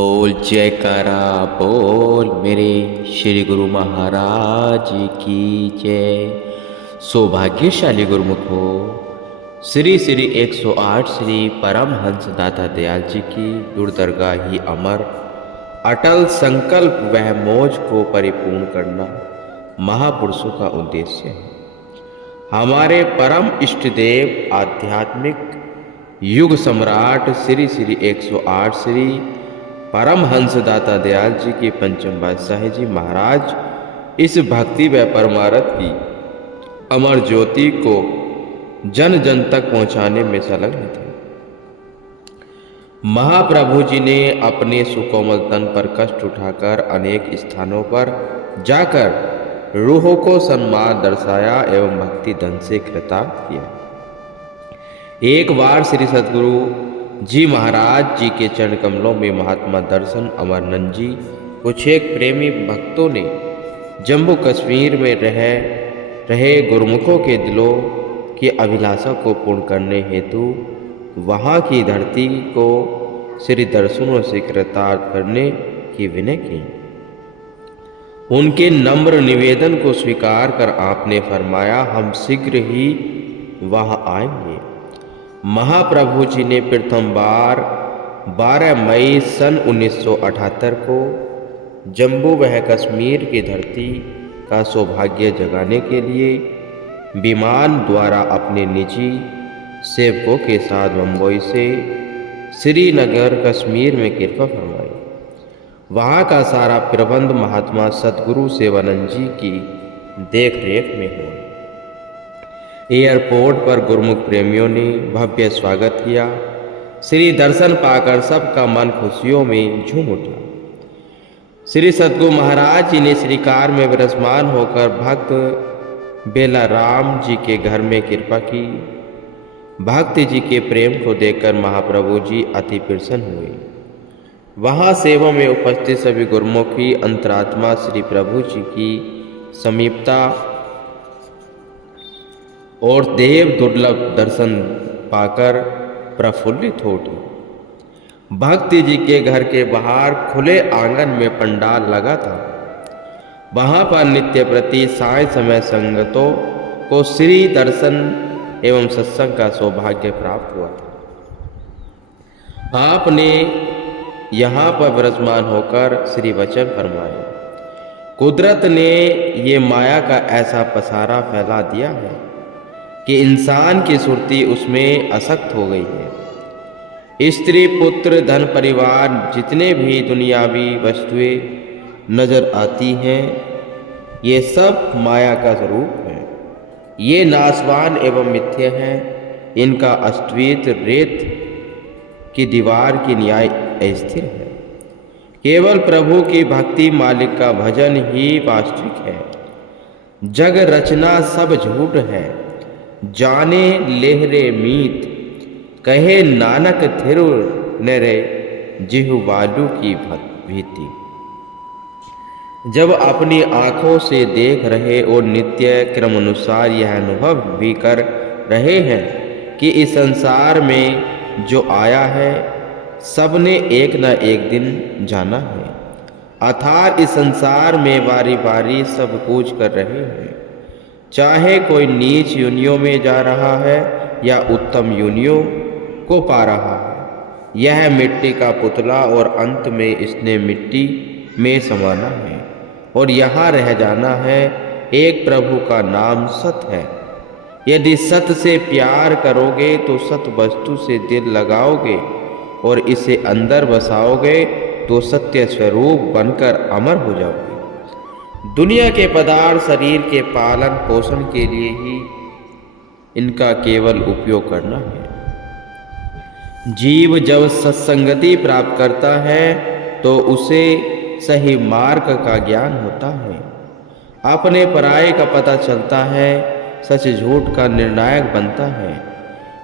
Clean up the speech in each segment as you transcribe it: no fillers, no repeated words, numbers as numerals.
बोल जयकारा बोल मेरे श्री गुरु महाराज की जय। सौभाग्यशाली गुरुमुखो, श्री श्री 108 श्री परमहंस दाता दयाल जी की दुर्दरगाह ही अमर अटल संकल्प वह मौज को परिपूर्ण करना महापुरुषों का उद्देश्य है। हमारे परम इष्ट देव आध्यात्मिक युग सम्राट श्री श्री 108 श्री परमहंस दाता दयाल जी के पंचम बादशाह जी महाराज इस भक्ति व परमार्थ की अमर ज्योति को जन जन तक पहुंचाने में संलग्न थे। महाप्रभु जी ने अपने सुकोमल तन पर कष्ट उठाकर अनेक स्थानों पर जाकर रूहों को सम्मान दर्शाया एवं भक्ति धन से कृतार्थ किया। एक बार श्री सद्गुरु जी महाराज जी के चरण कमलों में महात्मा दर्शन अमरनंद जी कुछ एक प्रेमी भक्तों ने जम्मू कश्मीर में रहे गुरुमुखों के दिलों की अभिलाषा को पूर्ण करने हेतु वहाँ की धरती को श्री दर्शनों से कृतार्थ करने की विनय की। उनके नम्र निवेदन को स्वीकार कर आपने फरमाया, हम शीघ्र ही वहाँ आएंगे। महाप्रभु जी ने प्रथम बार 12 मई सन 1978 को जम्मू व कश्मीर की धरती का सौभाग्य जगाने के लिए विमान द्वारा अपने निजी सेवकों के साथ मुंबई से श्रीनगर कश्मीर में कृपा फरमाई। वहाँ का सारा प्रबंध महात्मा सद्गुरु सेवानंद जी की देख रेख में हुआ। एयरपोर्ट पर गुरुमुख प्रेमियों ने भव्य स्वागत किया। श्री दर्शन पाकर सबका मन खुशियों में झूम उठा। श्री सद्गुरु महाराज जी ने श्रीकार में विराजमान होकर भक्त बेलाराम जी के घर में कृपा की। भक्त जी के प्रेम को देखकर महाप्रभु जी अति प्रसन्न हुए। वहाँ सेवा में उपस्थित सभी गुरुमुख की अंतरात्मा श्री प्रभु जी की समीपता और देव दुर्लभ दर्शन पाकर प्रफुल्लित हो उठी। भक्ति जी के घर के बाहर खुले आंगन में पंडाल लगा था। वहाँ पर नित्य प्रति साय समय संगतों को श्री दर्शन एवं सत्संग का सौभाग्य प्राप्त हुआ था। आपने यहाँ पर विराजमान होकर श्री वचन फरमाए, कुदरत ने ये माया का ऐसा पसारा फैला दिया है कि इंसान की सुरती उसमें असक्त हो गई है। स्त्री पुत्र धन परिवार जितने भी दुनियावी वस्तुएं नजर आती हैं, ये सब माया का स्वरूप है। ये नाशवान एवं मिथ्य है। इनका अस्तित्व रेत की दीवार की न्याय अस्थिर है। केवल प्रभु की भक्ति मालिक का भजन ही वास्तविक है। जग रचना सब झूठ है, जाने लेहरे मीत, कहे नानक थिरु नरे जिह्वालु की भीति। जब अपनी आंखों से देख रहे और नित्य क्रम अनुसार यह अनुभव भी कर रहे हैं कि इस संसार में जो आया है सबने एक न एक दिन जाना है, अर्थात इस संसार में बारी बारी सब कूच कर रहे हैं। चाहे कोई नीच योनियों में जा रहा है या उत्तम योनियों को पा रहा है, यह मिट्टी का पुतला और अंत में इसने मिट्टी में समाना है और यहाँ रह जाना है। एक प्रभु का नाम सत है। यदि सत से प्यार करोगे तो सत वस्तु से दिल लगाओगे और इसे अंदर बसाओगे तो सत्य स्वरूप बनकर अमर हो जाओगे। दुनिया के पदार्थ शरीर के पालन पोषण के लिए ही इनका केवल उपयोग करना है। जीव जब सत्संगति प्राप्त करता है तो उसे सही मार्ग का ज्ञान होता है, अपने पराये का पता चलता है, सच झूठ का निर्णायक बनता है।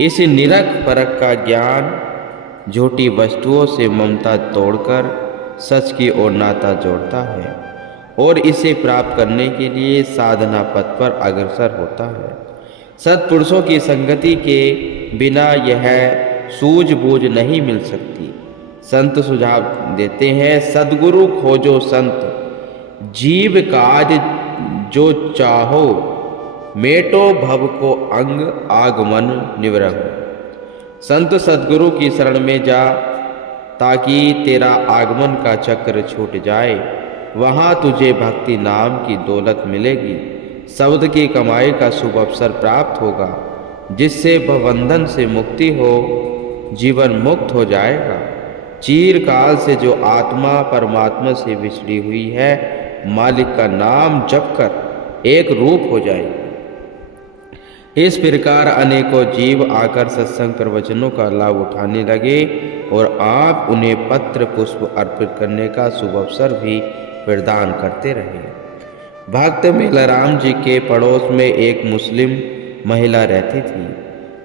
इस निरख परख का ज्ञान झूठी वस्तुओं से ममता तोड़कर सच की ओर नाता जोड़ता है और इसे प्राप्त करने के लिए साधना पथ पर अग्रसर होता है। सत्पुरुषों की संगति के बिना यह सूझबूझ नहीं मिल सकती। संत सुझाव देते हैं, सद्गुरु खोजो संत, जीव काज जो चाहो, मेटो भव को अंग आगमन निवरह। संत सद्गुरु की शरण में जा ताकि तेरा आगमन का चक्र छूट जाए। वहाँ तुझे भक्ति नाम की दौलत मिलेगी, शब्द की कमाई का शुभ अवसर प्राप्त होगा, जिससे भवबंधन से मुक्ति हो, जीवन मुक्त हो जाएगा। चिरकाल से जो आत्मा परमात्मा से बिछड़ी हुई है, मालिक का नाम जप कर एक रूप हो जाएगी। इस प्रकार अनेकों जीव आकर सत्संग प्रवचनों का लाभ उठाने लगे और आप उन्हें पत्र पुष्प अर्पित करने का शुभ अवसर भी प्रदान करते रहे। भक्त मेलाराम जी के पड़ोस में एक मुस्लिम महिला रहती थी,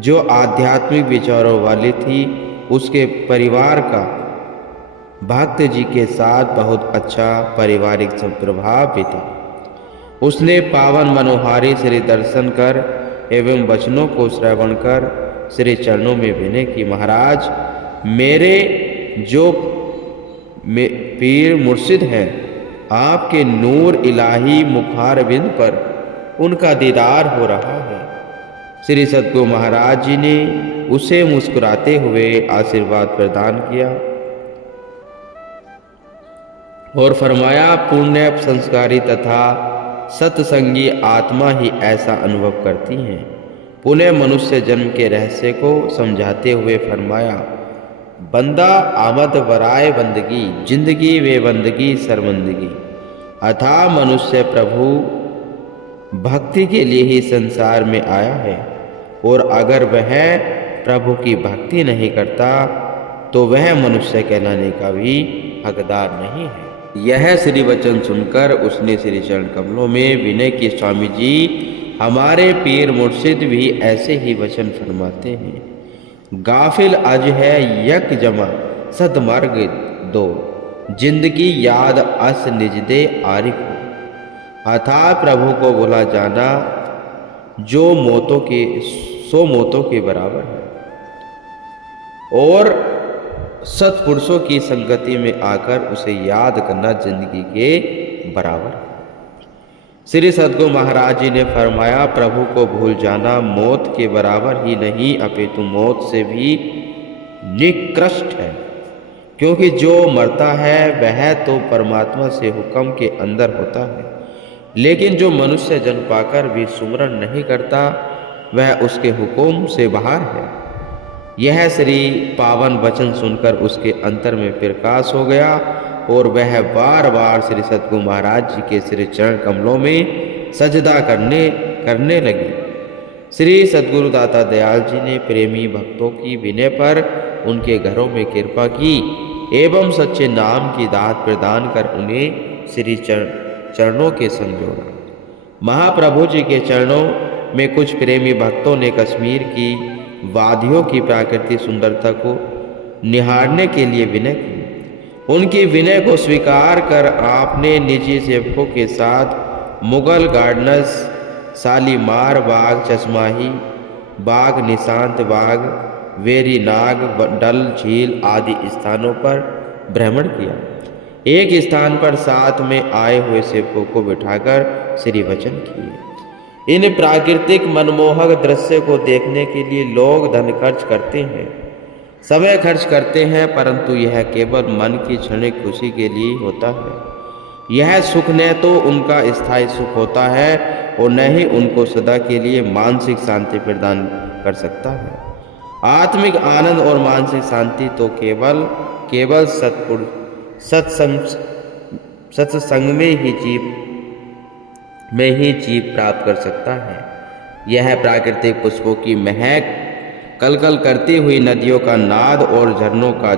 जो आध्यात्मिक विचारों वाली थी। उसके परिवार का भक्त जी के साथ बहुत अच्छा पारिवारिक प्रभाव भी था। उसने पावन मनोहारी श्री दर्शन कर एवं वचनों को श्रवण कर श्री चरणों में विनय की, महाराज मेरे जो पीर मुर्शिद हैं, आपके नूर इलाही मुखारविंद पर उनका दीदार हो रहा है। श्री सद्गुरु महाराज जी ने उसे मुस्कुराते हुए आशीर्वाद प्रदान किया और फरमाया, पुण्य संस्कारी तथा सत्संगी आत्मा ही ऐसा अनुभव करती हैं। पुनः मनुष्य जन्म के रहस्य को समझाते हुए फरमाया, बंदा आमद वराय बंदगी, जिंदगी वे बंदगी शर्मंदगी। अतः मनुष्य प्रभु भक्ति के लिए ही संसार में आया है, और अगर वह प्रभु की भक्ति नहीं करता तो वह मनुष्य कहलाने का भी हकदार नहीं है। यह श्री वचन सुनकर उसने श्री चरण कमलों में विनय की, स्वामी जी हमारे पीर मुर्शिद भी ऐसे ही वचन फरमाते हैं। गाफिल अज है यक जमा सदमर्ग दो, जिंदगी याद अस निज दे आरिफ। अथा प्रभु को भुला जाना जो मौतों के बराबर है, और सत्पुरुषों की संगति में आकर उसे याद करना जिंदगी के बराबर है। श्री सद्गुरु महाराज जी ने फरमाया, प्रभु को भूल जाना मौत के बराबर ही नहीं अपितु मौत से भी निकृष्ट है, क्योंकि जो मरता है वह तो परमात्मा से हुक्म के अंदर होता है, लेकिन जो मनुष्य जन्म पाकर भी सुमरण नहीं करता वह उसके हुक्म से बाहर है। यह श्री पावन वचन सुनकर उसके अंतर में प्रकाश हो गया और वह बार बार श्री सद्गुरु महाराज जी के श्री चरण कमलों में सजदा करने लगी। श्री सद्गुरु दाता दयाल जी ने प्रेमी भक्तों की विनय पर उनके घरों में कृपा की एवं सच्चे नाम की दात प्रदान कर उन्हें श्री चरणों के संग जोड़ा। महाप्रभु जी के चरणों में कुछ प्रेमी भक्तों ने कश्मीर की वादियों की प्राकृतिक सुंदरता को निहारने के लिए विनय की। उनकी विनय को स्वीकार कर आपने निजी सेवकों के साथ मुगल गार्डन्स, शालीमार बाग, चश्माही बाग, निशांत बाग, वेरी नाग, डल झील आदि स्थानों पर भ्रमण किया। एक स्थान पर साथ में आए हुए सेवकों को बिठाकर श्री वचन किए। इन प्राकृतिक मनमोहक दृश्य को देखने के लिए लोग धन खर्च करते हैं, समय खर्च करते हैं, परंतु यह केवल मन की क्षणिक खुशी के लिए होता है। यह सुख न तो उनका स्थायी सुख होता है और न ही उनको सदा के लिए मानसिक शांति प्रदान कर सकता है। आत्मिक आनंद और मानसिक शांति तो केवल सत्संग में ही जीव प्राप्त कर सकता है। यह प्राकृतिक पुष्पों की महक, कलकल करती हुई नदियों का नाद और झरनों का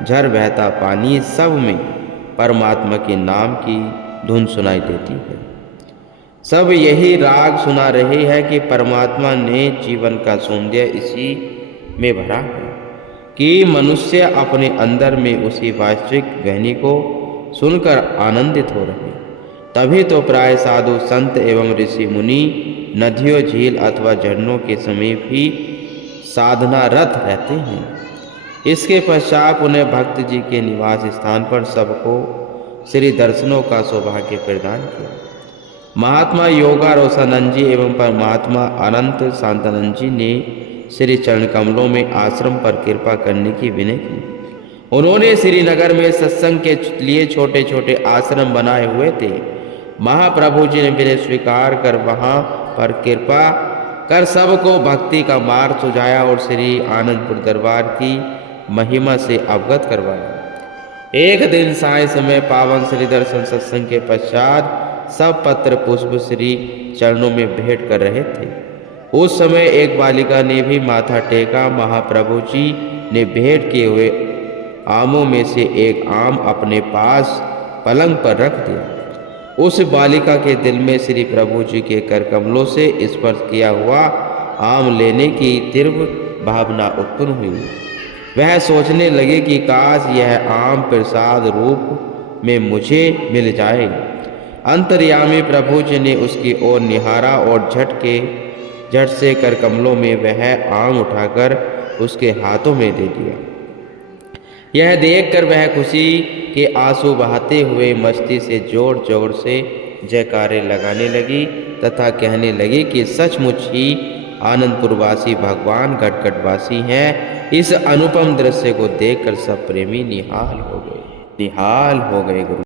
झर बहता पानी, सब में परमात्मा के नाम की धुन सुनाई देती है। सब यही राग सुना रहे हैं कि परमात्मा ने जीवन का सौंदर्य इसी में भरा है कि मनुष्य अपने अंदर में उसी वास्तविक ध्वनि को सुनकर आनंदित हो रहे। तभी तो प्राय साधु संत एवं ऋषि मुनि नदियों, झील अथवा झरनों के समीप ही साधना रत रहते हैं। इसके पश्चात उन्हें भक्त जी के निवास स्थान पर सबको श्री दर्शनों का सौभाग्य प्रदान किया। महात्मा योगा रोसानंद जी एवं परमात्मा अनंत शांतानंद जी ने श्री चरण कमलों में आश्रम पर कृपा करने की विनय की। उन्होंने श्रीनगर में सत्संग के लिए छोटे छोटे आश्रम बनाए हुए थे। महाप्रभु जी ने विनय स्वीकार कर वहां पर कृपा कर सबको भक्ति का मार्ग सुझाया और श्री आनंदपुर दरबार की महिमा से अवगत करवाया। एक दिन साय समय पावन श्री दर्शन सत्संग के पश्चात सब पत्र पुष्प श्री चरणों में भेंट कर रहे थे। उस समय एक बालिका ने भी माथा टेका। महाप्रभु जी ने भेंट किए हुए आमों में से एक आम अपने पास पलंग पर रख दिया। उस बालिका के दिल में श्री प्रभु जी के कर कमलों से स्पर्श किया हुआ आम लेने की तीव्र भावना उत्पन्न हुई। वह सोचने लगे कि काश यह आम प्रसाद रूप में मुझे मिल जाए। अंतर्यामी प्रभु जी ने उसकी ओर निहारा और झट से कर कमलों में वह आम उठाकर उसके हाथों में दे दिया। यह देखकर वह खुशी के आंसू बहाते हुए मस्ती से जोर जोर से जयकारे लगाने लगी तथा कहने लगी कि सचमुच ही आनंदपुरवासी भगवान गटगटवासी हैं। इस अनुपम दृश्य को देखकर सब प्रेमी निहाल हो गए गुरु।